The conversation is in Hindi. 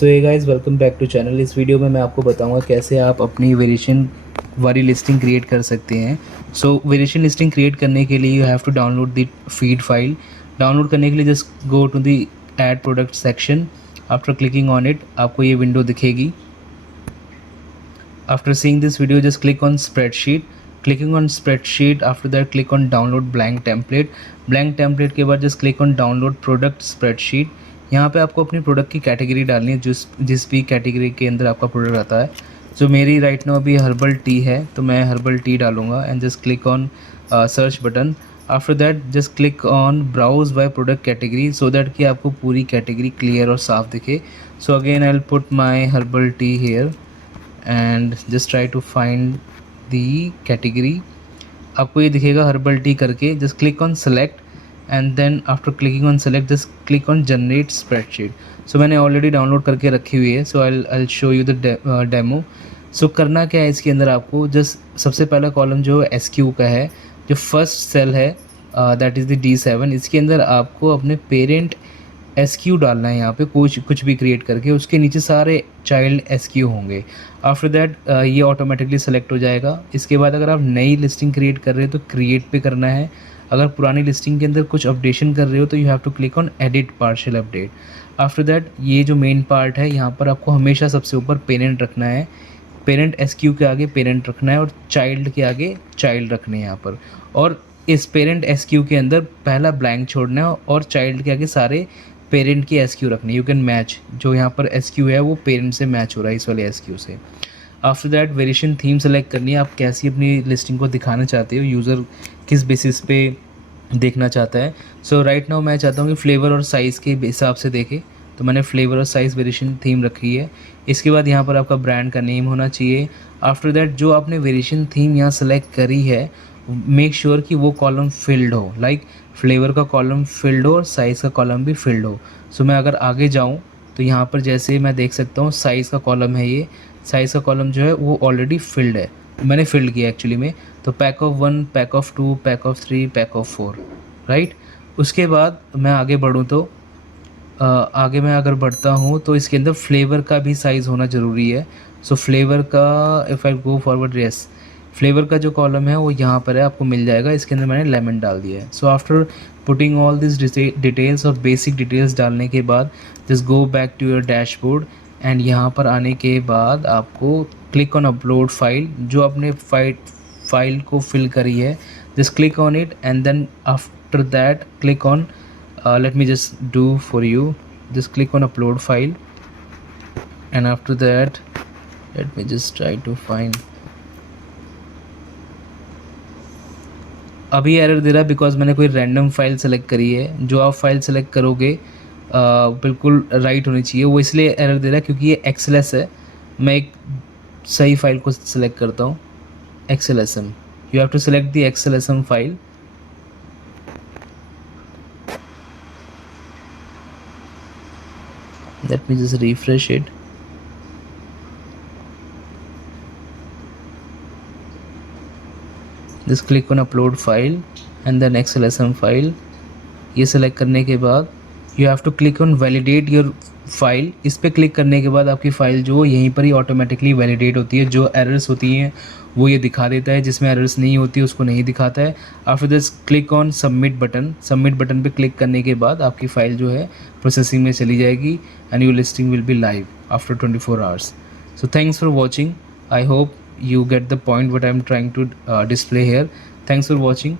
सो ये guys welcome back to channel. इस वीडियो में मैं आपको बताऊंगा कैसे आप अपनी वेरिएशन वाली लिस्टिंग क्रिएट कर सकते हैं। सो वेरिएशन लिस्टिंग क्रिएट करने के लिए you have to download the feed file. Download करने के लिए just go to the add product section. After clicking on it आपको ये विंडो दिखेगी। After seeing this video, just click on spreadsheet. Clicking on spreadsheet, after that click on download blank template. Blank template के बाद just click on download product spreadsheet. यहाँ पे आपको अपनी प्रोडक्ट की कैटेगरी डालनी है, जिस भी कैटेगरी के अंदर आपका प्रोडक्ट आता है। जो मेरी राइट नाउ अभी हर्बल टी है तो मैं हर्बल टी डालूंगा and just click on search button. After that just click on browse by product category so that कि आपको पूरी कैटेगरी क्लियर और साफ दिखे। So again I will put my herbal tea here and just try to find the category. आपको ये दिखेगा हर्बल टी करके। Just click on select and then after clicking on select just click on generate spreadsheet. So मैंने ऑलरेडी डाउनलोड करके रखी हुई है। So I show you the demo. So करना क्या है इसके अंदर, आपको जस्ट सबसे पहला कॉलम जो SQ का है, जो फर्स्ट सेल है दैट इज़ द D7। इसके अंदर आपको अपने पेरेंट SQ डालना है। यहाँ पे कुछ भी क्रिएट करके उसके नीचे सारे चाइल्ड SQ होंगे। आफ्टर दैट ये ऑटोमेटिकली सेलेक्ट हो जाएगा। इसके बाद अगर आप नई लिस्टिंग क्रिएट कर रहे हो तो क्रिएट पे करना है। अगर पुरानी लिस्टिंग के अंदर कुछ अपडेशन कर रहे हो तो you have to click on edit partial update. After that ये जो मेन पार्ट है यहाँ पर आपको हमेशा सबसे ऊपर पेरेंट रखना है। पेरेंट SQ के आगे पेरेंट रखना है और चाइल्ड के आगे चाइल्ड रखने हैं यहाँ पर। और इस पेरेंट SQ के अंदर पहला ब्लैंक छोड़ना है और चाइल्ड के आगे सारे पेरेंट की SQ रखनी है। यू कैन मैच, जो यहाँ पर SQ है वो पेरेंट से मैच हो रहा है इस वाले SQ से। After that variation theme select करनी है। आप कैसी अपनी लिस्टिंग को दिखाना चाहते हो, यूज़र किस बेसिस पे देखना चाहता है। सो राइट नाउ मैं चाहता हूँ कि फ्लेवर और साइज़ के हिसाब से देखे, तो मैंने फ्लेवर और साइज़ वेरिएशन थीम रखी है। इसके बाद यहाँ पर आपका ब्रांड का नेम होना चाहिए। आफ्टर दैट जो आपने वेरिएशन थीम यहाँ सेलेक्ट करी है, मेक श्योर कि वो कॉलम फिल्ड हो, लाइक फ्लेवर का कॉलम फिल्ड हो और साइज़ का कॉलम भी फिल्ड हो। सो मैं अगर आगे जाऊँ तो यहाँ पर जैसे मैं देख सकता हूँ साइज़ का कॉलम है, ये साइज़ का कॉलम जो है वो ऑलरेडी फिल्ड है, मैंने फिल्ड किया एक्चुअली में। तो pack of 1, pack of 2, pack of 3, pack of 4, right. उसके बाद मैं आगे बढ़ूँ तो आगे मैं अगर बढ़ता हूँ तो इसके अंदर फ्लेवर का भी साइज़ होना ज़रूरी है। सो फ्लेवर का if I go forward, yes, flavour का जो कॉलम है वो यहाँ पर है, आपको मिल जाएगा। इसके अंदर मैंने लेमन डाल दिया है। So after putting all this details और बेसिक डिटेल्स डालने के बाद just go back to your dashboard and यहाँ पर आने के बाद आपको क्लिक ऑन अपलोड फाइल। जो आपने फाइल को फिल करी है just click on it and then after that click on let me just do for you, just click on upload file and after that let me just try to find। अभी एरर दे रहा है बिकॉज मैंने कोई रैंडम फाइल सेलेक्ट करी है। जो आप फाइल सेलेक्ट करोगे बिल्कुल राइट होनी चाहिए, वो इसलिए एरर दे रहा है क्योंकि ये XLS है। मैं एक सही फाइल को सिलेक्ट करता हूँ, XLSM। You have to select the XLSM file. Let me just refresh it। Just click on upload file and then XLSM file। ये सेलेक्ट करने के बाद you have to click on validate your file। इस पर क्लिक करने के बाद आपकी फ़ाइल जो यहीं पर ही ऑटोमेटिकली वैलिडेट होती है। जो एरर्स होती हैं वो ये दिखा देता है, जिसमें एरर्स नहीं होती उसको नहीं दिखाता है। After this click on submit button. Submit button पे क्लिक करने के बाद आपकी फ़ाइल जो है प्रोसेसिंग में चली जाएगी and your listing will be live after 24 hours. So thanks for watching. I hope you get the point what I'm trying to display here. Thanks for watching।